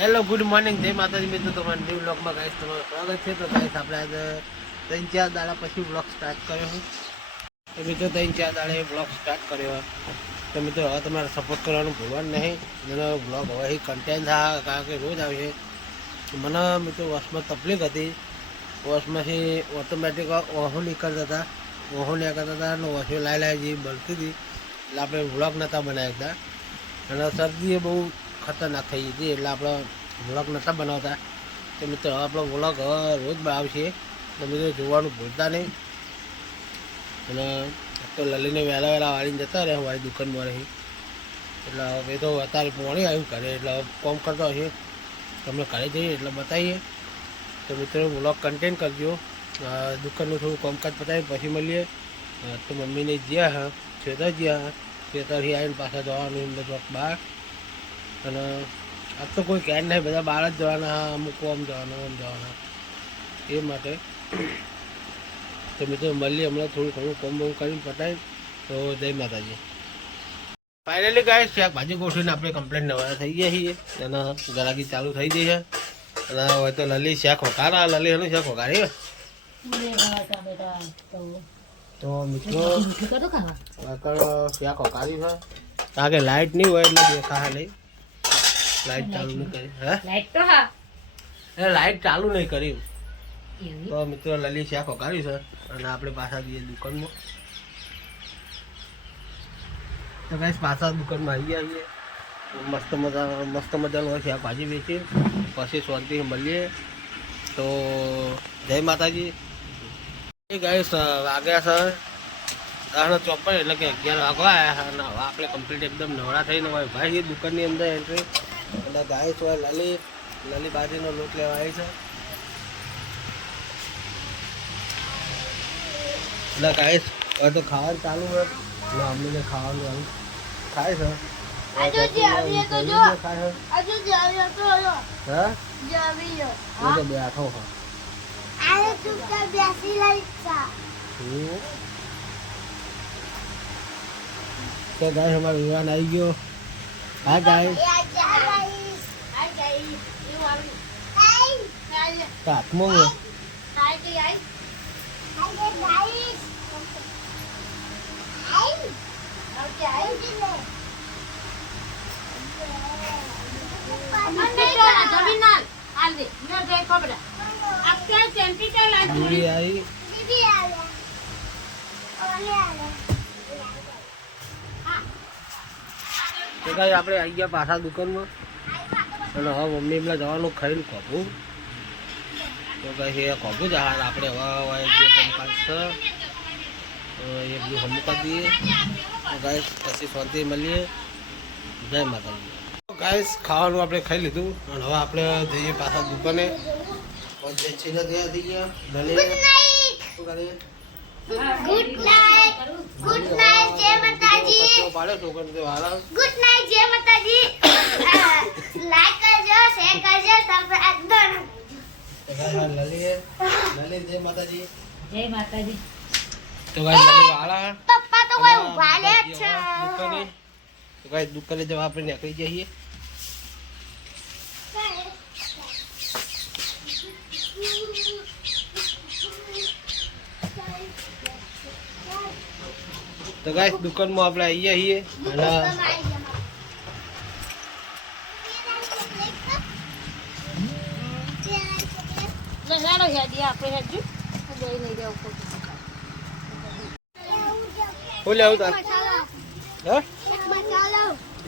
Hello good morning, જય માતાજી મિત્રો. તમારા ન્યૂ બ્લોગમાં ગાઈસ તમારું સ્વાગત છે. તો ગાઈસ આપણે આજે 3-4 દાડા પછી બ્લોગ સ્ટાર્ટ કર્યો હું. તો મિત્રો 3-4 દાડે બ્લોગ સ્ટાર્ટ કર્યો. તો મિત્રો હવે તમારે સપોર્ટ કરવાનું ભૂલવાનું નહીં. જેનો બ્લોગ હવે કન્ટેન્ટ થાય, કારણ કે રોજ આવે છે. મને મિત્રો વોશમાં તકલીફ હતી. વોશમાંથી ઓટોમેટિક ઓહો નીકળતા હતા. ઓહો નીકળતા હતા અને વોશો લાઈ જેવી બનતી હતી, એટલે આપણે બ્લોગ નહોતા બનાવ્યા હતા. અને શરદી એ બહુ ખતરનાક થઈ ગઈ હતી, એટલે આપણે વ્લોગ નહોતા બનાવતા. તો મિત્રો આપણો વ્લોગ હવે રોજ આવશે. તો મિત્રો જોવાનું ભૂલતા નહીં. અને તો લલીને વહેલા વાળીને જતા રહે, મારી દુકાનમાં રહી. એટલે હવે તો અત્યારે પોણી આવ્યું ઘરે, એટલે કોમ કરતો હશે. તમને ઘરે જઈએ એટલે બતાવીએ. તો મિત્રો વ્લોગ કન્ટેન્ટ કરજો. દુકાનનું થોડું કામકાજ પતાવી પછી મળીએ. તો મમ્મીને જ્યાં હા ખેતર જ્યાં હા ખેતરથી આવીને પાછા જવાનું બધું બહાર. અને આજ તો કોઈ ક્યાં નહીં, બધા બહાર જ જવાના, અમુક આમ જવાના એ માટે. તો મિત્રો મળીએ હમણાં થોડું ઘણું કોમ બોમ કરીને પતાવી. તો જય માતાજી. ફાઇનલી ગાઈસ શાકભાજી ગોઠવીને આપણે કમ્પ્લેટ નવા થઈ ગયા છીએ. અને ગરાગી ચાલુ થઈ ગઈ છે. અને હવે તો લલી શાક વઘારા, લલી એનું શાક વઘારી. તો મિત્રો શાક વઘારી છે, કારણ કે લાઇટ નહીં હોય એટલે દેખા નહીં. લાઈટ ચાલુ નહીં કરી. લાઈટ ચાલુ નહીં કરી. તો મિત્રો લલી શાક વઘાર્યું છે. અને આપણે પાછા જઈએ દુકાનમાં. તો ગાઈસ પાછા દુકાનમાં આવી ગયા છીએ. મસ્ત મજાનું શાકભાજી વેચીએ, પછી શાંતિથી મળીએ. તો જય માતાજી. એ ગાઈસ વાગ્યા છે 54, એટલે કે 11 વાગવા આવ્યા. અને હવે આપણે કમ્પ્લીટ એકદમ નવરા થઈને હોય ભાઈ દુકાનની અંદર એન્ટ્રી. અને ગાય હોય લલી બાજરીનો લોટ લેવા આવી છે. એટલે ગાય હવે તો ખાવાનું ચાલુ હોય. એટલે અમને ખાવાનું આવું ખાય છે. બેઠો તો ગાય અમારો વિવાન આવી ગયો. હા ગાય હાથમાં આપણે આવી ગયા પાછા દુકાનમાં. અને હવે મમ્મી એમના જવાનું ખાઈને કોપું. તો કહે એ કોપું જ હાલ આપણે હવે જે કામકાજ છે એ બધું હમુકા દઈએ. તો ગાઈસ પછી શાંતિ મળીએ. જય માતાજી. ગાઈસ ખાવાનું આપણે ખાઈ લીધું. અને હવે આપણે જઈએ પાછા દુકાને. છેલ્લા તૈયાર થઈ ગયા. ભલે શું કરીએ? Good night. Good night. જય માતાજી. પાડે ટોકન દે વાળા. Good night. જય માતાજી. લાઈક કરજો, શેર કરજો, સબસ્ક્રાઇબ કરજો. લલી જય માતાજી. જય માતાજી. તો ગાઈસ લલી વાળા પપ્પા તો કોઈ ઉભા લે છે દુકાને. તો ગાઈસ દુકાને જવા આપણે નીકળી જઈએ. તો ગાઈસ દુકાનમાં આપણે આવી છીએ. બોલે આવું તાર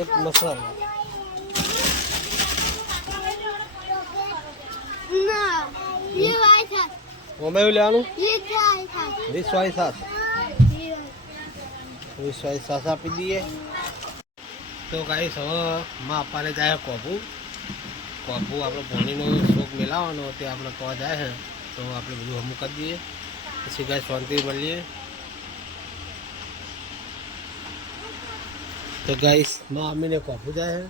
એક મસાલો ઓમે લેવાનું 20 સાસ આપી દઈએ. તો ગાઈસ હવે માં અપાને જાય કોપું આપણે પાણીનો શોખ મેલાવવાનો તે આપણે તો જાય છે. તો આપણે બધું હમું કરી દઈએ. પછી ગાય શાંતિ મળીએ. તો ગાઈસ માં અમીને કોપું જાય છે.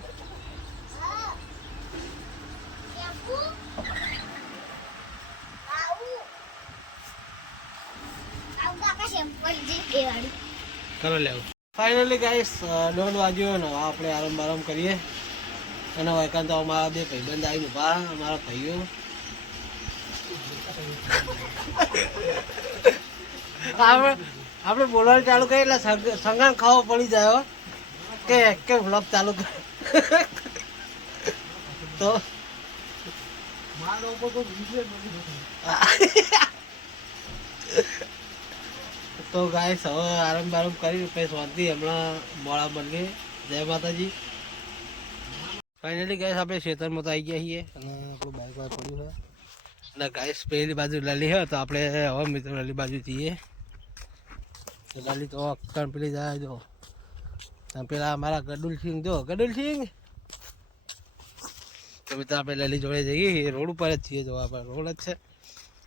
કરો લેવું. ફાઇનલી ગાઈસ 1:30 વાગ્યો ને આપણે આરામ કરીએ. અને વૈકાંત તો અમારા બે ભાઈબંધ આવીને ઉભા અમારા ભાઈઓ આપણે બોલવાનું ચાલુ કરીએ એટલે સંગાણ ખાવો પડી જાય કે વ્લોગ ચાલુ કરે તો તો ગાઈસ હવે આરામ બારામ કરી પછી શાંતિ હમણાં મોડા બનીએ જય માતાજી ફાઇનલી ગાઈસ આપણે ખેતરમાં તો આવી ગયા છીએ અને આપણું બાઇક વાર પડ્યું છે અને ગાઈસ પેલી બાજુ લલી હોય તો આપણે હવે મિત્રો લલી બાજુ જઈએ લલી તો અક્કણ પેલી જાય જો પેલા અમારા ગડુલસિંહ જો ગડુલસિંહ તો મિત્રો આપણે લલી જોડે જઈએ રોડ ઉપર જ છીએ જો આપણે રોડ જ છે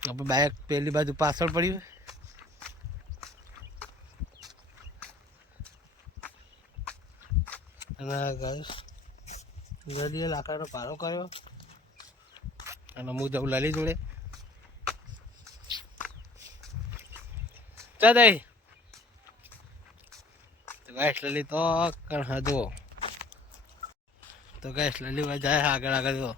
આપણે બાઇક પેલી બાજુ પાછળ પડ્યું અને ગાઈસ લલીએ લાકડાનો ભારો કર્યો અને હું જઉં લલી જોડે ચાલ તો ગાઈસ લલી તો હજો તો ગાઈસ લલી જાય આગળ આગળ જો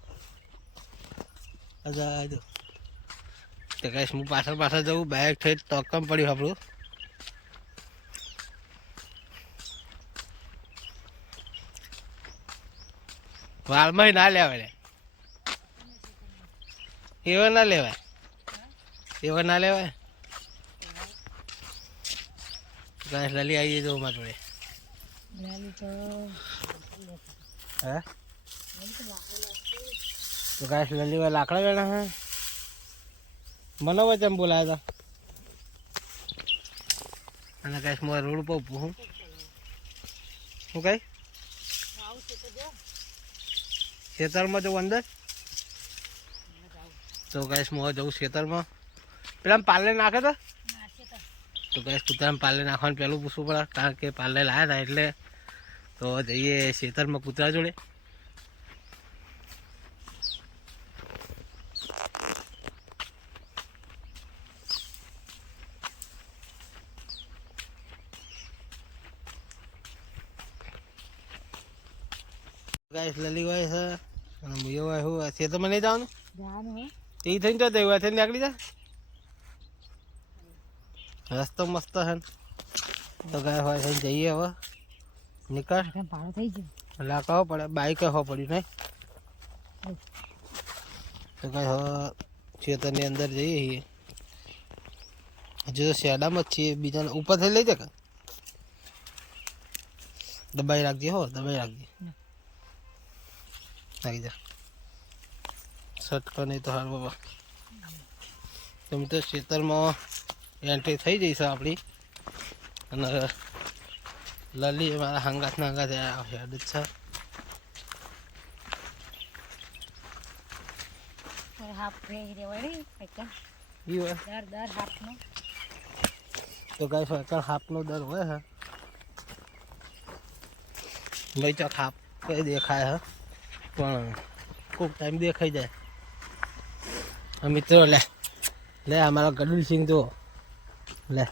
તો ગાઈસ હું પાછળ જઉં બાઇક થઈ તો કમ પડ્યું આપણું વાલમાં ના લેવાય એવા ના લેવાય ગાઈસ લલી આવી જો મારા જોડે હે તો ગાઈસ લલી વાળા લાકડા વેણા હે મને વચન બોલાયા હતા અને ગાઈસ મોર રોડ ઉપર ઊભું હું શું કઈ ખેતરમાં જવું અંદર તો ગાઈસ મોં જવું ખેતરમાં પેલા પાર્લે નાખે તો ગાઈસ કૂતરામાં પાર્લે નાખવાનું પહેલું પૂછવું પડે કારણ કે પાર્લે લાવ્યા હતા એટલે તો જઈએ ખેતરમાં કૂતરા જોડે ગાઈસ લલી હોય છે અને મુયો હોય હું ખેતરમાં નહીં જવાનું એ થઈને તો થયું થઈને નીકળી જા રસ્તો મસ્ત છે તો ગાય હોય થઈને જઈએ હવે નીકળ લાકડો પડે બાઈક હો પડ્યું નહીં તો ગાય હવે ખેતરની અંદર જઈએ છીએ હજુ તો શેડામાં જ છીએ બીજાને ઉપર થઈ લઈ જાય દબાઈ રાખજે હો દબાઈ રાખજે આવી જા સટકો નહીં તો હાર બાબા તમે તો ખેતરમાં એન્ટ્રી થઈ જઈશ આપણી અને લલી મારા હંગાથના હંગાથ હેડ જ છે તો ગાય સરકાર હાફનો દર હોય હે ભાઈ ચોક હાફ કઈ દેખાય હે પણ કોઈક ટાઈમ દેખાઈ જાય મિત્રો લે અમારા ગડુલસિંહ જો લે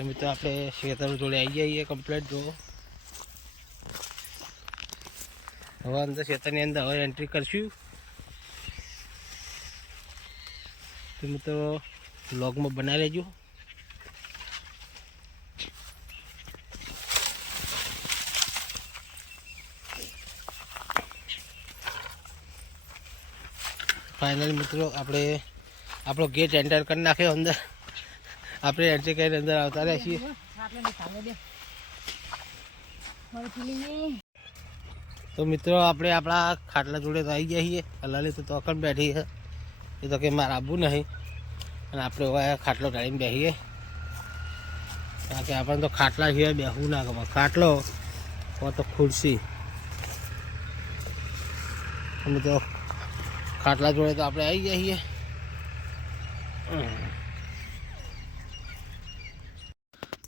મિત્રો આપણે ખેતર જોડે આવી જઈએ કમ્પ્લીટ જો હવે અંદર ખેતરની અંદર હવે એન્ટ્રી કરશું તો મિત્રો વ્લોગમાં બનાવી લેજો ફાઇનલ મિત્રો આપણે આપણો ગેટ એન્ટર કરી નાખ્યો અંદર આપણે એન્ટ્રી કરીને અંદર આવતા રહ્યા છીએ તો મિત્રો આપણે આપણા ખાટલા જોડે તો આવી ગયા છીએ લલી તો તોકન બેઠી છે એ તો કે મારે આવવું નહીં અને આપણે હવે ખાટલો ઢાળીને બેસીએ કારણ કે આપણને તો ખાટલા સિવાય બેસવું ના ગમે ખાટલો તો ખુરશી અમે તો ખાટલા જોડે તો આપણે આવી ગયા છીએ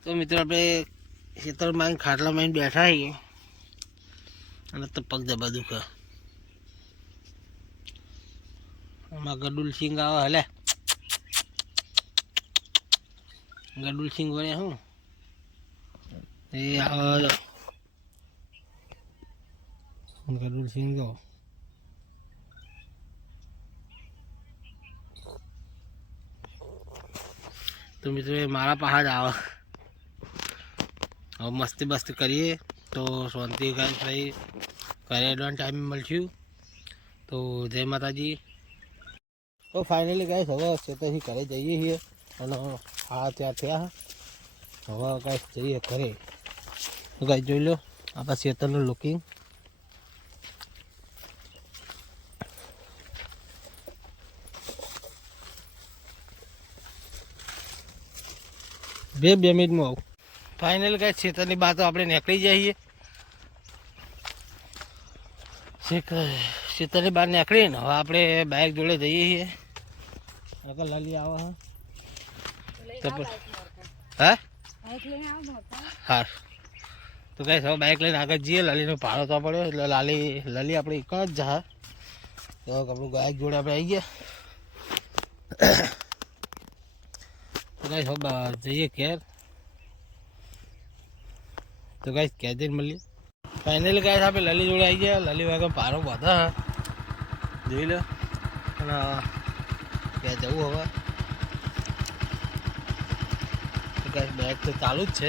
તો મિત્રો આપણે ખેતરમાં ખાટલામાં બેઠા છીએ અને તો પગ દબા દુખે આમાં ગડુલસિંહ આવે હલે ગડુલસિંહ વળે શું એ આવે ગરુડ સિંહ જો તો મિત્રો મારા પહાડ આવે હવે મસ્તી બસ્તી કરીએ તો શાંતિ ગાઈસ ભાઈ ઘરે એડવાન્સ ટાઈમ મળશું તો જય માતાજી તો ફાઇનલી ગાઈસ હવે ખેતરથી ઘરે જઈએ છીએ અને આ ત્યાં થયા હવે ગાઈસ જઈએ ઘરે તો ગાઈસ જોઈ લો આપણા ખેતરનું લુકિંગ બે મિનિટમાં આવું ફાઇનલ ગાઈસ ખેતરની બહાર તો આપણે નીકળી જઈએ ખેતરની બહાર નીકળીને હવે આપણે બાઇક જોડે જઈએ છીએ આગળ લાલી આવે હા હા તો ગાઈસ હવે બાઇક લઈને આગળ જઈએ લાલીનો ભાડો તો પડ્યો એટલે લાલી આપણે એક જ જા તો આપણું બાઇક જોડે આપણે આવી ગયા તો ગાઈસ હવે જઈએ ઘેર તો ગાઈસ ઘેર જઈને મળીએ ફાઇનલી ગાઈસ આપણે લલી જોડે આવી ગયા લલી વાગે પારો બાંધા જોઈ લો અને ત્યાં જવું હવે તો ગાઈસ બાઇક તો ચાલુ જ છે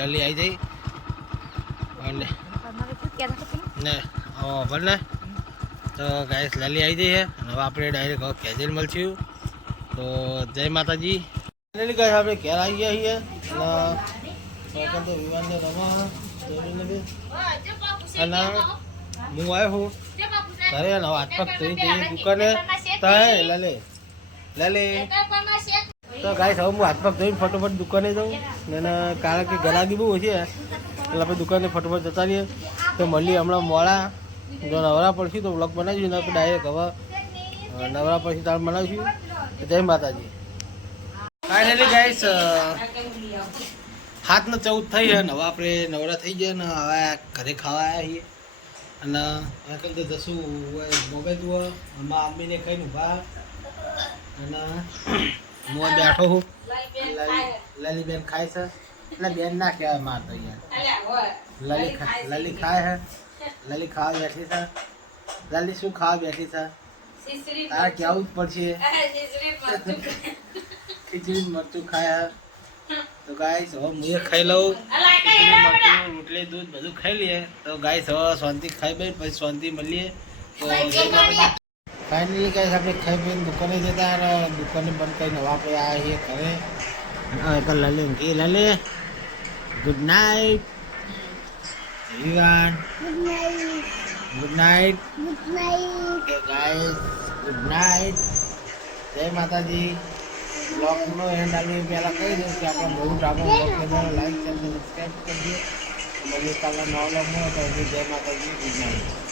લલી આવી જઈ અને ને ભલે તો ગાઈસ લલી આવી જઈ છે હવે આપણે ડાયરેક્ટ કેજલ મળશું તો જય માતાજી ગાઈસ આપણે ઘેર આવી ગયા છીએ અને વિમાનને રમવા અને હું આવ્યો હું ઘરે હવે હાથ પગ ધોઈ જઈએ દુકાને તો લલી તો ગાઈસ હવે હું હાથ પગ ધોઈને ફટોફટ દુકાને જાઉં અને કારણ કે ગરાગી બહુ છે એટલે આપણે દુકાને ફટોફટ જતા રહીએ તો મળીએ હમણાં મોડા જો નવરા પડશું તો વ્લોગ બનાવીશું ને ડાયરેક્ટ હવે નવરા પડશું તાર બનાવીશું જય માતાજી ફાઇનલી ગાઈસ 7:14 થઈ છે ને હવે આપણે નવરા થઈ ગયા ને હવે ઘરે ખાવા આવ્યા છીએ અને આગળ તો જશું મોબાઈલ જુઓ અમારા મમ્મીને કહીને ઊભા અને હું બેઠો છું લલીબેન ખાય છે એટલે બેન ના કહેવાય મારતો યાર લલી ખાય છે લલી ખાવા બેઠી છે લલી શું ખાવા બેઠી છે તારે કહેવું જ પડશે ખીચડી મરચું ખાય તો ગાઈસ હવે હું ખાઈ લઉં ખીચડી મરચું રોટલી દૂધ બધું ખાઈ લઈએ તો ગાઈસ હવે શાંતિ ખાઈ બે પછી શાંતિ મળીએ તો ફાઇનલી ગાઈસ આપણે ખાઈ પીને દુકાને જતા અને દુકાને બંધ કરીને હવે આપણે આ ઘરે એક લલી લલી good night everyone good night okay guys good night જય માતાજી બ્લોગનો એન્ડ આવી પહેલાં કહી દઉં કે આપણે બહુ ટાઈમ બ્લોગ લાઈક અને સબસ્ક્રાઈબ કરજો મળીએ કાલે નવા બ્લોગમાં તો જય માતાજી ગુડ નાઇટ